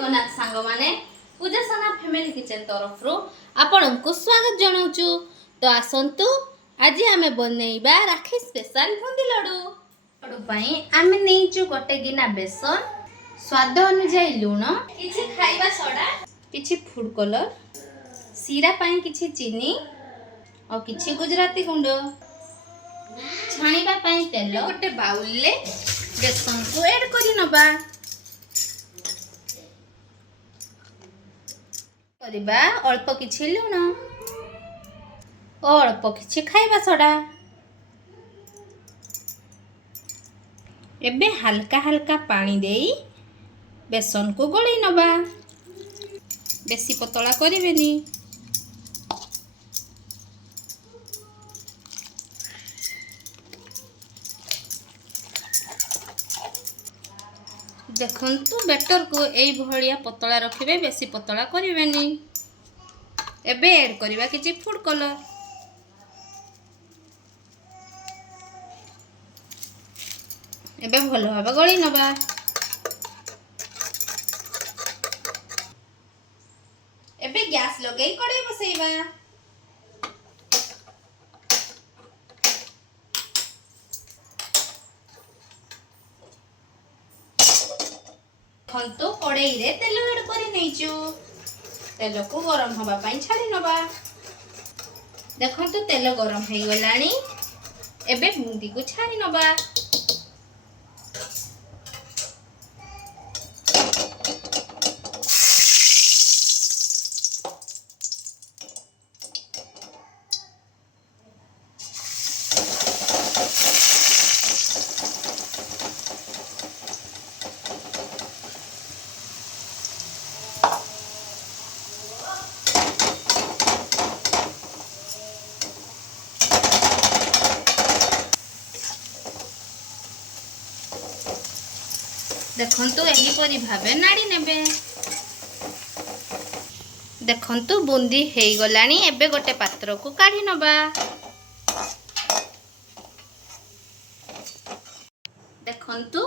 जगन्नाथ सांग माने पूजा साना family kitchen तरफ आपनको स्वागत जनाऊचु। तो आसंतु आज आम बनइबा राखी स्पेशल बुंदी लडू। लडू पई आम नेइचु गोटे गिना बेसन, स्वाद अनुसार लूण, किछि खाइबा सोडा, किछि फूड कलर, सीरा पई किछि चीनी और किछि गुजराती गुंड, छाणीबा पई तेल गोटे बाउल ले बेसन को ऐड करि नबा। करिबा अल्प किछि लूण और अल्प किछि खाइबा सोडा। एबे हल्का हल्का पानी देई बेसन को गळै नबा। बेसी पतला करिवेनी। देखंतु बेटर को एई भलिया पतला रखिबे, बेसी पतला करिवेनी। एबे ऐड करिबा किछि फूड कलर। एबे भलो भाबे गळी नबा। एबे गैस लगेई कड़ाई बसैबा। खंतो कड़ाई रे तेल ऐड करि नेइचु। तेल को गरम होबा पई छाडी नबा। देखंतु तेल गरम हे गलानी। एबे बुंदी को छाडी नबा। देखंतु एही परि भाबे नाड़ी नेबे। देखंतु बुंदी हेई गलानी। एबे गोटे पात्र को काढी नबा। देखंतु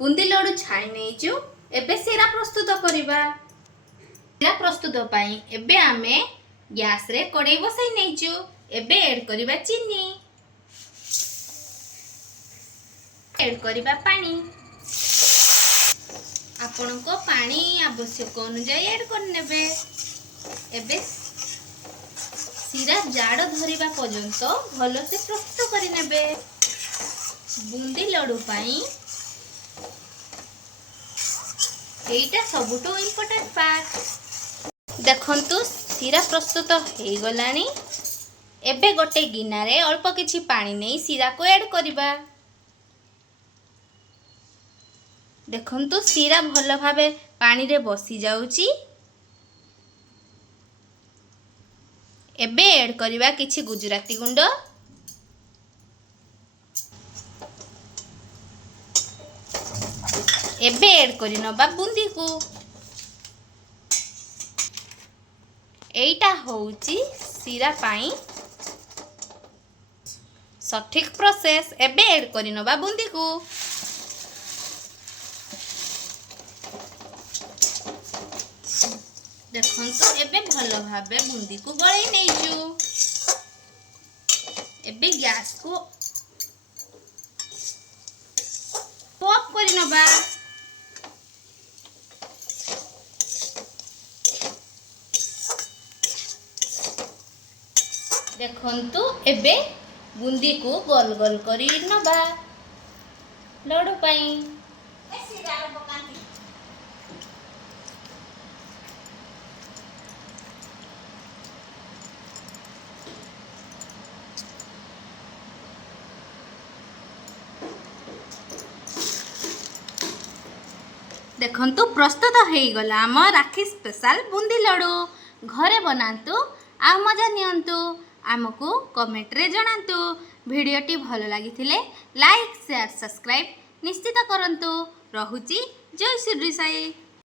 बुंदी लडू छाणी नेइचु। एबे सीरा प्रस्तुत करिबा। सीरा प्रस्तुत पई एबे आमे गैस रे कड़ाई बसाई नेइचु। एबे ऐड करिबा चीनी, ऐड करिबा पानी। आपण को पानी आवश्यक अनुसार ऐड कर नेबे। एबे सीरा जाड़ धरिबा पर्यंत भलो से प्रस्तुत करि नेबे। बुंदी लडू पाई एटा सबुटो इम्पोर्टेंट पार्ट। देखंतु सीरा प्रस्तुत हे गलानी। एबे गोटे गिना रे अल्प किछि पानी नै सीरा को ऐड करिबा। देखंतु सीरा भल भावे पानी रे बसी जाउची। एबे ऐड करिबा किछि गुजराती गुंड, एबे ऐड करि नबा बुंदी को। एइटा होउची सीरा पाई सठिक प्रोसेस। एबे ऐड करि नबा बुंदी को। देखंतु एबे भलो भाबे बुंदी को गळै नेइचु। एबे गैस को ऑफ करि नबा। देखंतु एबे बुंदी को गोल गोल करि नबा लडू पई। देखंतु प्रस्तुत हो गला आम राखी स्पेशल बुंदी लडू। घरे बनातु आ मजा नियंतु। आमको कमेंट रे जणातु। वीडियोटी भलो लागिथिले लाइक शेयर सब्सक्राइब निश्चित करंतु। रहुची जय श्री साई।